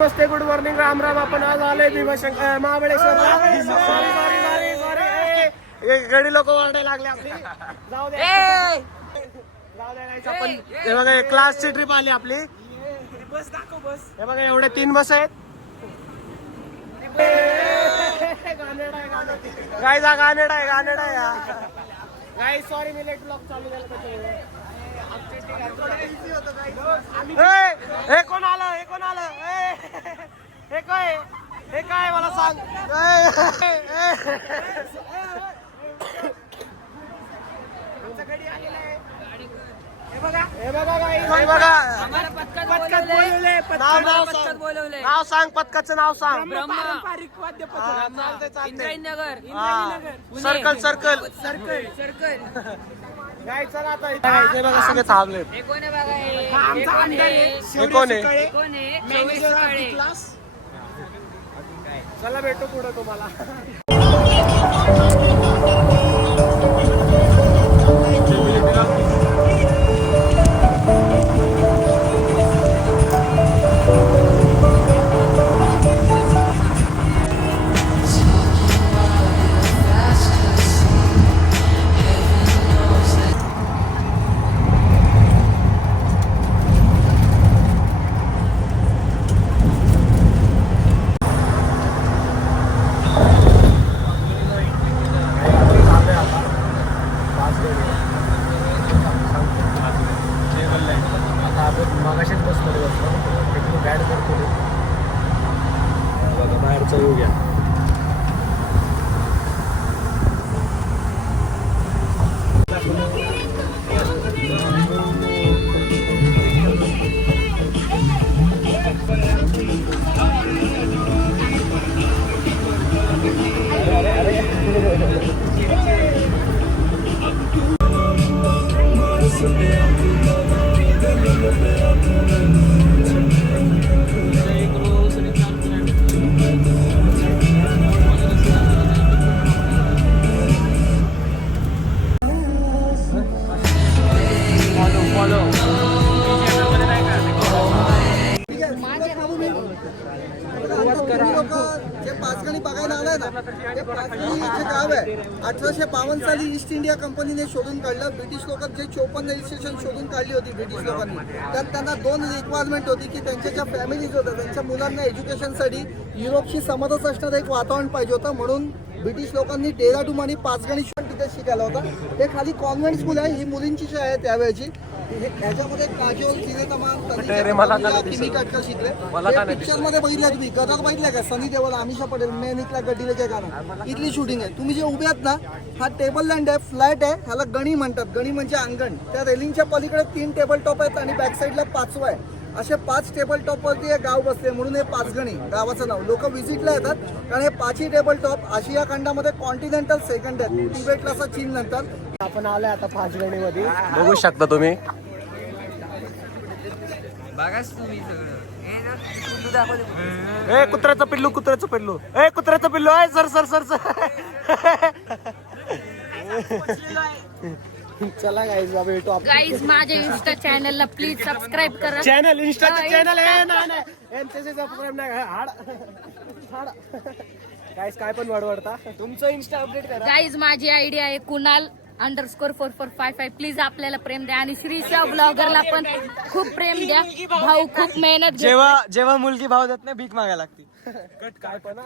नमस्ते, good morning, Ram Ram. आपण आज आलोय भीमाशंकर महाबळेश्वर. सॉरी गडी लोक ओरडायला लागले आपली. जाऊ दे आपण. हे बघा क्लासची ट्रिप आली आपली. बस दाखव बस. हे बघा एवढे 3 बस आहेत. गाणेडा आहे गाईस. सॉरी मी लेट ब्लॉग चालू झाला त्याच्यामुळे. हे कोण आलं हे काय मला सांग. नाव सांग, पथकाचं नाव सांग. पारंपरिक वाद्य सर्कल काय चला आता. हे बघा सगळे थांबले. चला भेटू पुढे तुम्हाला. बाहेरचा येऊ घ्या. जे पाचगणी बघायला आलाय ना, ते पाचगणीचे गाव आहे. 1852 साली ईस्ट इंडिया कंपनीने शोधून काढलं. ब्रिटिश लोकांत जे 54 रजिस्ट्रेशन शोधून काढली होती ब्रिटिश लोकांनी, त्यात त्यांना 2 रिक्वायरमेंट होती की त्यांच्या ज्या फॅमिलीज होत्या त्यांच्या मुलांना एज्युकेशनसाठी युरोपशी समरस असणारं एक वातावरण पाहिजे होतं. म्हणून ब्रिटिश लोकांनी डेहराडून आणि पाचगणी तिथे शिकायला होता. ते खाली कॉन्व्हेंट स्कूल आहे. ही मुलींची शाळा आहे त्यावेळेची. ह्याच्यामध्ये काजोल, किमी कटकर शिकले. पिक्चर मध्ये बघितलं तुम्ही, गदर बघितलं का, सनी देओल, अमिषा पटेल, मैं निकला गड्डीले काय गाणं, इथली शूटिंग आहे. तुम्ही जे उभे आहात ना, हा टेबल लँड आहे, फ्लॅट आहे. ह्याला गणी म्हणतात. गणी म्हणजे अंगण. त्या रेलिंगच्या पलीकडे 3 टेबल टॉप आहेत आणि बॅक साईडला 5वं आहे. असे 5 टेबल टॉप वरती हे गाव बसले म्हणून हे पाचगणी गावाचं नाव. लोक व्हिजिटला येतात कारण हे 5ही टेबल टॉप आशिया खंडामध्ये कॉन्टिनेंटल सेकंड आहे. तिबेटला असं चीन नंतर. आपण आलोय आता पाचगणी मध्ये. बघू शकता तुम्ही. कुत्र्याचं पिल्लू चला गाईज भेटू आपण. गाईज माझ्या इंस्टा चॅनलला प्लीज सबस्क्राईब करा. इंस्टाचं चॅनल आहे ना, यांच्याशी सबस्क्राईब नाही. गाईज काय पण वडवडता. तुमचं इंस्टा अपडेट करा. गाईज माझी आयडी आहे kunal_4455. प्लीज आपल्याला प्रेम द्या आणि श्रीशा ब्लॉगरला पण खूप प्रेम द्या. भाऊ खूप मेहनत जेव्हा मुलगी भाव देत नाही भीक मागायला लागते. काय पण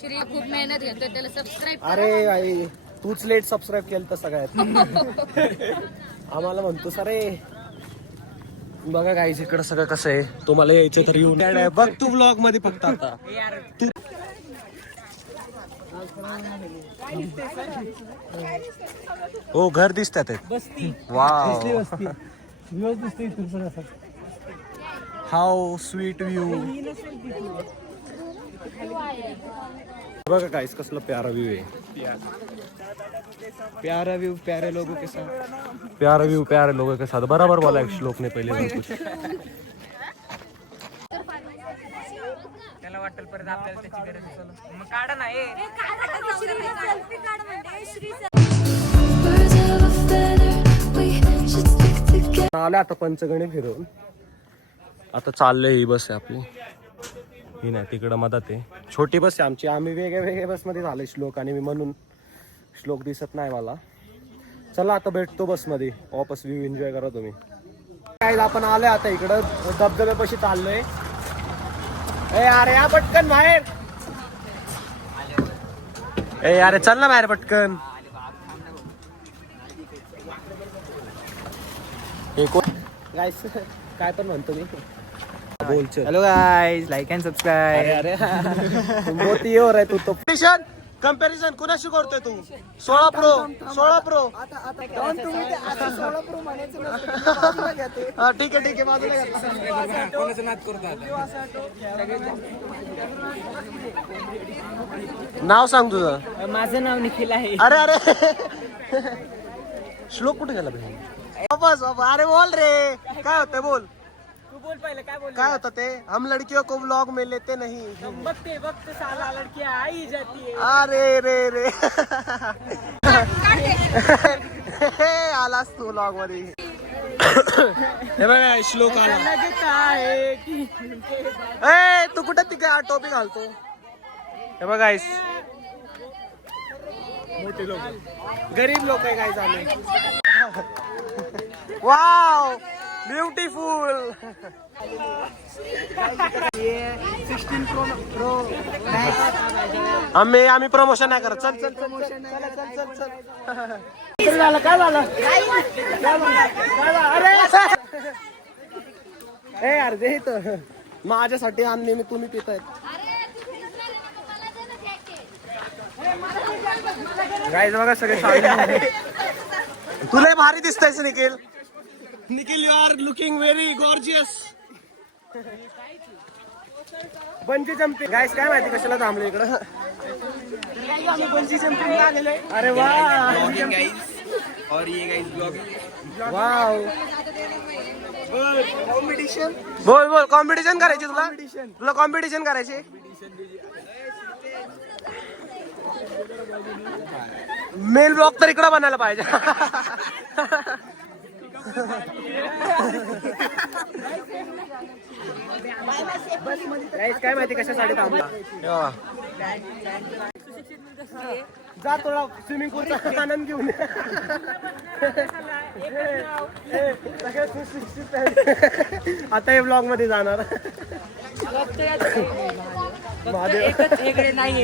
श्री खूप मेहनत घेतोय, त्याला सबस्क्राईब. अरे आई तूच लेट सबस्क्राईब केलं तर सगळ्यात. आम्हाला म्हणतो सरे. बघा गाईज इकडं सगळं कसं आहे. तुम्हाला यायचं तर येऊन बघ तू ब्लॉग मध्ये फक्त आता. हो घर दिसतात. Wow how sweet view. बघा गाइस कसला प्यारा व्यू है. प्यारा व्यू प्यारे लोगों के साथ. प्यारा व्यू प्यारे लोगों के साथ. बराबर बोला एक श्लोक ने पहिले कुछ. त्याला वाटेल परत आपल्याला त्याची गरज असेल मग काढा ना. आले आता पंचगणी फिरून. आता चाललंय ही बस आहे आपली. ही नाही तिकडं मधात आहे. छोटी बस आहे आमची. आम्ही वेगळ्या वेगळ्या बसमध्ये झाले श्लोक आणि मी म्हणून श्लोक दिसत नाही मला. चला आता भेटतो बसमध्ये वापस. व्ह्यू एन्जॉय करा तुम्ही. काय आपण आलोय आता इकडं धबधब्यापाशी चाललोय. ए अरे या पटकन बाहेर. ए अरे चल ना बाहेर पटकन. गाइस काय पण म्हणतो मी. बोल चल. Hello guys, like and subscribe. अरे मोठी हो रे तू तो. कंपॅरिझन कुणाशी करतोय तू? 16 प्रो 16 प्रो. हा ठीक आहे बाजूला कोणाचं नाद करतो नाव सांग तुझं. माझं नाव निखिल आहे. अरे श्लोक कुठे गेला भाई? वापस अरे बोल रे. काय होतं बोल. तू बोल पहिले काय बोल. काय होतं ते? हम लड़कियों को व्लॉग में लेते नहीं. वक्त साला लड़कियां आई जाती है. अरे रे आलास तू व्लॉग मध्ये. हे बघा श्लोक आला. ए तू कुठं तिकडे टोपी घालतो? हे बघा मोठे लोक गरीब लोक आहे काय झाले. Wow beautiful. 16 प्रो आम्ही प्रमोशन नाही करत. चल झालं काय झालं. अरे ए यार दे इथं. माझ्यासाठी आणले मी तुम्ही पितायत. गाईज बघा सगळे. तुला भारी दिसतायस Nikhil. Nikhil you are looking very gorgeous. Bungee jumping. Guys काय माहिती कशाला थांबलो इकडं. बंजी जम्पिंग आलेलो आहे. अरे वा. और ये गाइस ब्लॉगिंग. वाव. कॉम्पिटिशन. बोल कॉम्पिटिशन करायची तुला कॉम्पिटिशन करायची. मेल ब्लॉग तर इकडं बनायला पाहिजे. काय माहिती कशासाठी थांबला. जा थोडा स्विमिंग पूलचा आनंद घेऊन. आता हे ब्लॉग मध्ये जाणार.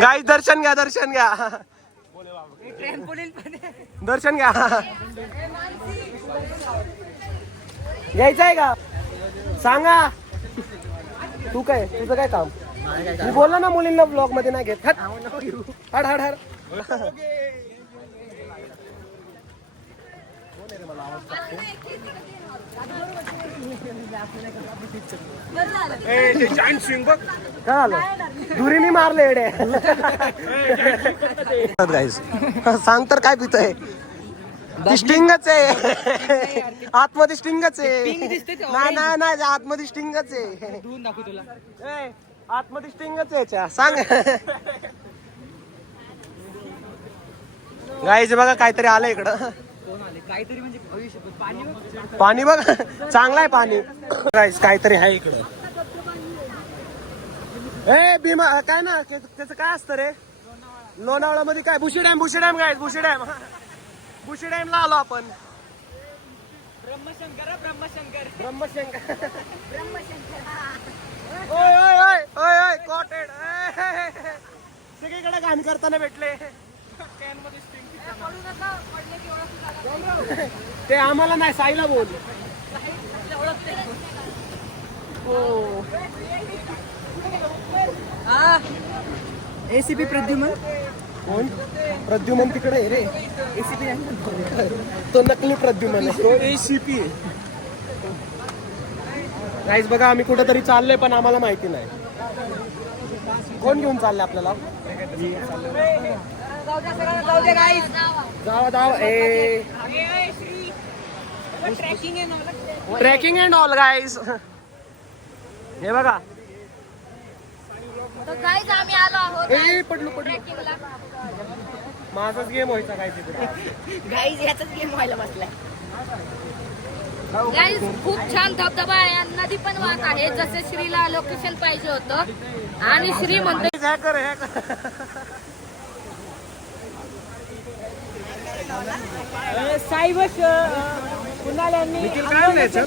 गाईस दर्शन घ्या दर्शन घ्या. घ्यायचं आहे का सांगा. तू काय तुझं काय काम. मी बोलला ना मुलींना ब्लॉग मध्ये नाही घेत. हड काय झालं. धुरीने मारले एडे. सांग तर काय पितोय. स्टिंगच आहे आतमध्ये. स्टिंगच आहे. नाही आतमध्ये स्टिंगच आहे. आतमध्ये स्टिंगच आहे. सांग. गाईच बघा काहीतरी आलं इकडं. काहीतरी म्हणजे पाणी बघ चांगलं आहे पाणी. गाईस काहीतरी आहे इकडं. ए भीमा काय ना त्याचं काय असतं रे. लोणावळा मध्ये काय बुशी डॅम गाईस. बुशी डॅम ला आलो आपण. ब्रह्मशंकर. ओय कॉटेड. सगळीकडे घाण करताना भेटले. ते आम्हाला नाही साईला बोल. एसीपी प्रद्युमन. कोण प्रद्युमन तिकडे आहे रे. एसीपी तो नकली प्रद्युमन आहे. तो एसीपी. गाईस बघा आम्ही कुठेतरी चाललोय पण आम्हाला माहिती नाही कोण घेऊन चाललंय आपल्याला. जावा ए ट्रेकिंग अँड ऑल गाईस. हे बघा तर गाईज आम्ही आलो आहोत ए पडलो ट्रेकिंगला. माझाच गेम व्हायचा काय तिकडे. गाईज याचाच गेम व्हायला बसलाय. गाईज खूप छान धबधबा आहे आणि नदी पण वाहत आहे जसे श्रीला लोकेशन पाहिजे होतं आणि श्री म्हणतो साईबस कुणाल्यांनी काय म्हणायचं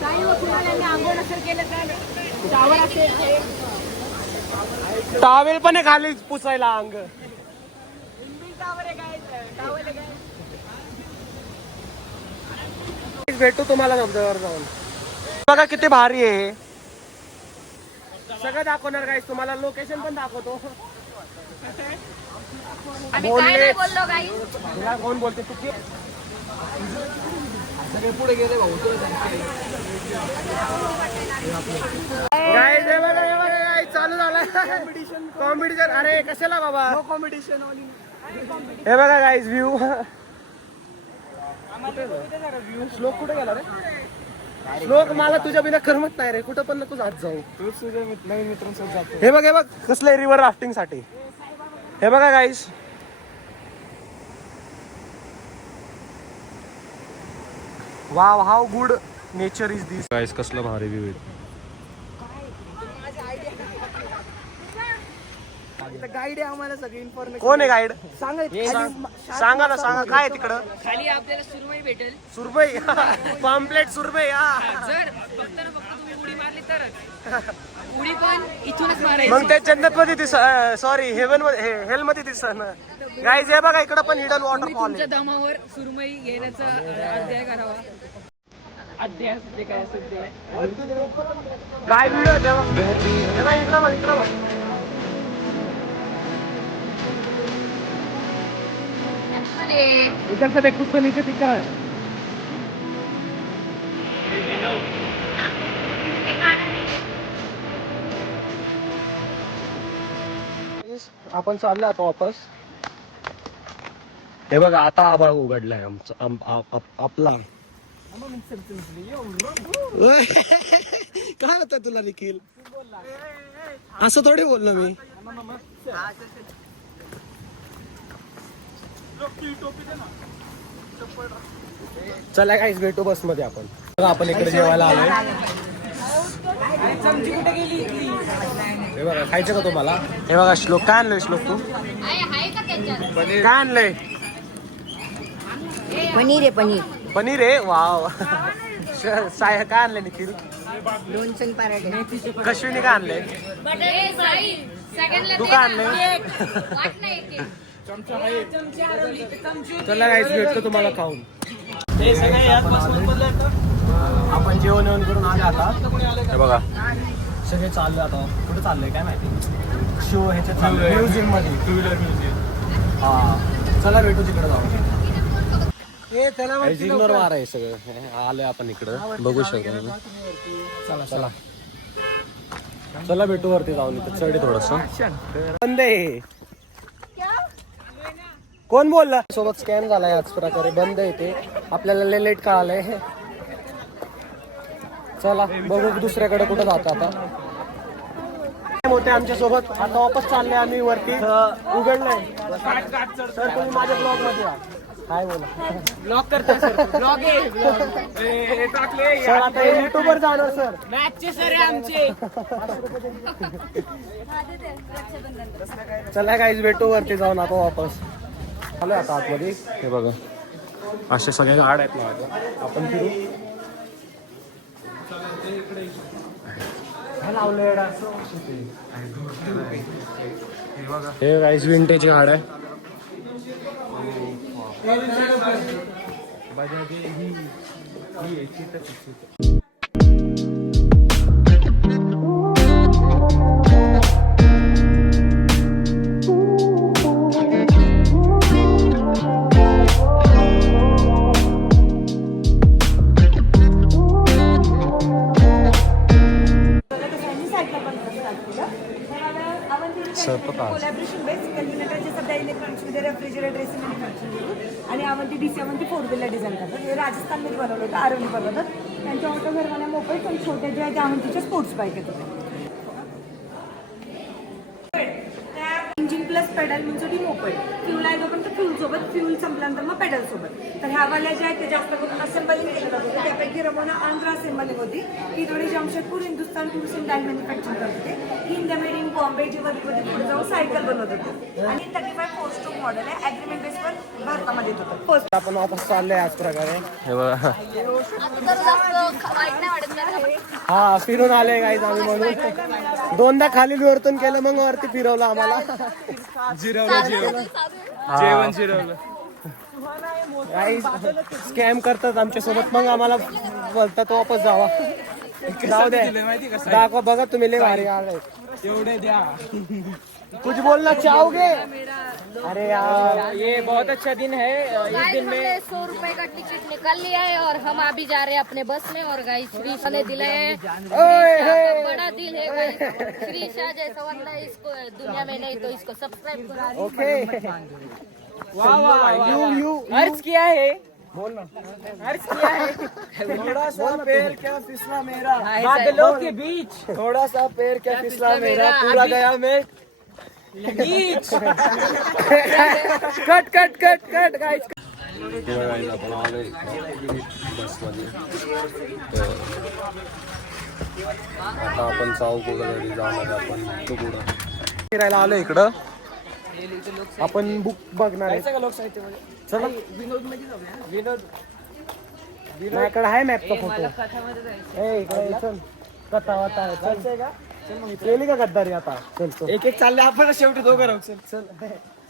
साई व कुणाल्यांनी आंघोळ नसेल केलं तर शावर असेल टॉवेल पण आहे खाली पुसायला अंग. भेटू तुम्हाला धबधब्यावर जाऊन. बघा किती भारी आहे, सगळं दाखवणार गाईस तुम्हाला, लोकेशन पण दाखवतो. आम्ही काय नाही बोललो गाईज. तुला कोण बोलते तू? पुढे गेले भाऊ गाईस हे बघा गाईस चालू झाला कॉम्पिटिशन. अरे कशाला बाबा कॉम्पिटिशन हे बघा गाईस व्ह्यू. श्लोक कुठे गेला रे? श्लोक मला तुझ्या बिना करमत नाही रे, कुठं पण नको जात जाऊ. तूच तुझ्या नवीन मित्रांसोबत जातो. हे बघ कसलं रिव्हर राफ्टिंग साठी. हे बघा guys wow how good nature is this. Guys कसलं भारी व्ह्यू आहे. गाईड आहे आम्हाला सगळी इन्फॉर्मेशन. कोण आहे गाईड? सांगा ना सांगा काय आहे तिकडं. खाली आपल्याला सुरमई भेटेल. सुरमई पॉम्पलेट सुरमई. जर फक्त ना फक्त तुम्ही उडी मारली तरच. उडी पण इथूनच मारायची. मग ते जन्नत मध्ये सॉरी हेवन मध्ये हेल मध्ये दिसन. गाईज हे बघा इकडं पण हिडन वॉटरफॉल तुमच्या दमावर सुरमई घेण्याचा अध्याय करावा. अध्याय असते काय असते काय व्हिडिओ तेव्हा इकडं इधर से देख कुछ तो नीचे दिख रहा है. आपण चाललो आता वापस. हे बघा आता आभाळ उघडलाय आमचा आपला. काय होतं तुला निखिल? असं थोडी बोललो मी. चला काहीच भेटू बस मध्ये आपण. आपण इकडे जेवायला आलोय. हे बघा खायचं का तुम्हाला? हे बघा श्लोक काय आणलंय? श्लोक तू आहे का त्याच्यात? काय आणलंय? पनीर आहे पनीर. पनीर आहे वाव. साय काय आणलंय निखिल? लोणचं पराठे. कश्मीनी काय आणलंय? तू काय आणलंय? चला काहीच भेटतो तुम्हाला खाऊन. आपण जेवण जेवण करून आले आता. हे बघा सगळे चाललं आता. कुठे चाललंय काय माहिती. शो ह्याच्यात चाललंय म्युझियम मध्ये. 2 व्हीलर म्युझियम. हा चला भेटू तिकडे जाऊ. इग्नोर मार आहे सगळं. आलोय आपण इकडं बघू शकतो. चला चला चला भेटू वरती जाऊन. इथं चढ थोडस बंद आहे. कोण बोलला? सोबत स्कॅन झालाय याच प्रकारे. बंद आहे ते. आपल्याला लेट कळालंय. चला बघू दुसऱ्याकडे कुठं जातो आता. होते आमच्या सोबत. आता वापस चालले आम्ही वरती. उघडलंय सर. तुम्ही माझ्या ब्लॉग मध्ये या. काय बोला ब्लॉग करतो सर. ब्लॉग टाकले सर. आता युट्यूब वर जाणार सर. मॅचचे सर आहे आमचे. चला काहीच भेटू वरती जाऊन आता वापस. आलोय आता आतमध्ये. हे बघा असे सगळे झाड आहेत ना. आपण फिरू. हे गाईस विंटेज झाड आहे. कोलॅबरेशन बेस्ड कॅल्क्युलेटर सध्या इलेक्ट्रॉनिक्समध्ये रेफ्रिजरेटर एसी मॅन्युफॅक्चरिंग आणि Avanti DC Avanti 4 wheeler design करतात. हे राजस्थानमध्ये बनवलं होतं. आरवणी बनवतात. त्यांच्या ऑटो घरवाल्या मोबाईल पण छोट्या ज्या आहेत त्या अवंतीच्या स्पोर्ट्स बाईक आहेत. इंजिन प्लस पेडल म्हणजे ती मोपेड. फ्यूल आहे तोपर्यंत फ्यूल सोबत, फ्यूल संपल्यानंतर मग पेडल सोबत. तर ह्या वाल्या ज्या आहेत ते जास्त करून असेंबलिंग केलं जात होतं. त्यापैकी रमोना आंध्र असेंबलिंग होती, ही थोडी Jamshedpur Hindustan tools and die manufacturing करत होते. ही इंडिया मेड इन बॉम्बे जी मध्ये पुढे जाऊन सायकल बनवत होते. आणि 35 4 स्ट्रोक मॉडेल आहे, ॲग्रीमेंट बेसवर भारतामध्ये येत होतं. फर्स्ट आपण वापस चाललोय आज प्रकारे. हे बघा, हा फिरून आले गाईज आम्ही म्हणून. दोनदा खाली वरतून केलं, मग वरती फिरवलं आम्हाला. जेवण जिरवलं. स्कॅम करतात आमच्या सोबत, मग आम्हाला बोलतात वापस जावा. जाऊ दे, दाखवा. बघा तुम्ही लय भारी आ गए. एवढे द्या. कुछ बोलना चाहोगे? अरे यार, ये बहुत अच्छा दिन है. इस दिन में 100 रुपए का टिकट निकाल लिया है और हम अभी जा रहे हैं अपने बस में. और गाइस श्री ने दिला है, बड़ा दिल है गाइस. श्री शाह जैसा बंदा इसको दुनिया में नहीं, तो इसको सब्सक्राइब करो. ओके. वाह वाह यू अर्ज किया है. बोलना. अर्ज किया है. थोड़ा सा पैर क्या फिसला मेरा, बादलों के बीच थोड़ा सा पैर क्या फिसला मेरा, पूरा गया मैं. Cut cut cut cut guys. आपण आलोय बसमध्ये. आता आपण चौक जाणार आपण तुकडा फिरायला आलो इकडं. आपण बुक बघणार आहे. चला, माझ्याकडे आहे मॅपचा फोटो. चल, कथा वाता आहे. चल, केली का गद्दारी आता? चल चल, एक एक चालले आपण शेवटी दोघं राहू. चल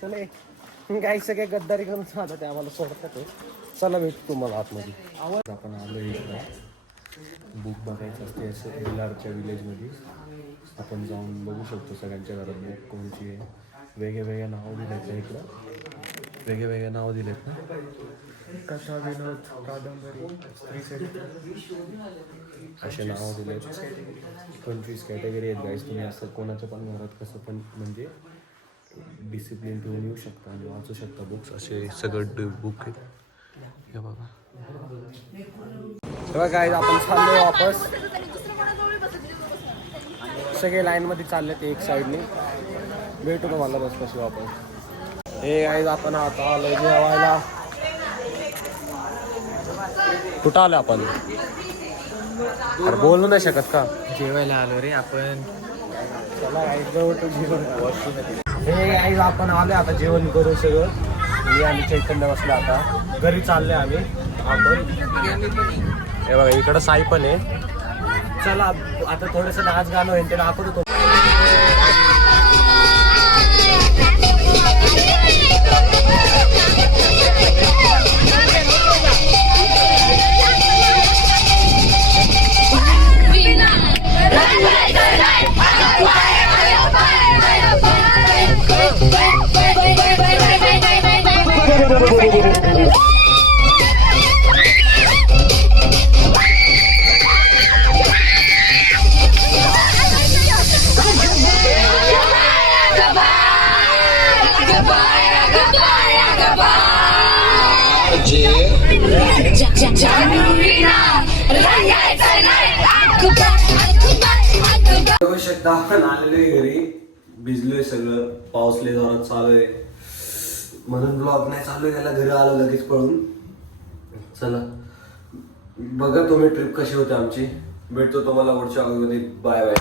चल. काही सगळे गद्दारी करून चालत ते आम्हाला सोडतात. चला, भेटू तुम्हाला आतमध्ये. आपण आलोय इकडं. बुक बघायचं असते असं बिलारच्या विलेजमध्ये. आपण जाऊन बघू शकतो सगळ्यांच्या घरात बुक कोणची आहे. वेगवेगळ्या नावं दिलेत ना इकडं. वेगवेगळे नावं दिलेत ना. कथा, विनोद, कादंबरी, स्त्री चरित्र असे नावं दिलेत. 25 कॅटेगरी आहेत गाईज. तुम्ही असं कोणाच्या पण घरात कसं पण म्हणजे डिसिप्लिन ठेवून येऊ शकता आणि वाचू शकता बुक्स. असे सगळं बुक आहेत. हे बघा. तेव्हा गाईज आपण चाललोय वापस. सगळे लाईन मध्ये चाललेत एक साईडने. भेटू तुम्हाला बस कशी वापस. हे गाईज आपण आता आलोय जेवायला. कुठं आलो आपण? अरे बोलू नाही शकत का? जेवायला आलो रे आपण. चला गाईज, जेवण. हे गाईज आपण आलोय आता जेवण करू सगळं. मी आणि चैतन्य बसलो. आता घरी चाललोय आम्ही. आपण हे बघा इकडं साई पण आहे. चला आता थोडंसं नाच गाणं होईल ते दाखवतो. आपण आलेलोय घरी. भिजलोय सगळं. पाऊस लय जोरात चालू आहे म्हणून ब्लॉग नाही चालू याला. घरी आलो लगेच पळून. चला बघा तुम्ही ट्रिप कशी होती आमची. भेटतो तुम्हाला पुढच्या व्हिडिओमध्ये. Bye bye.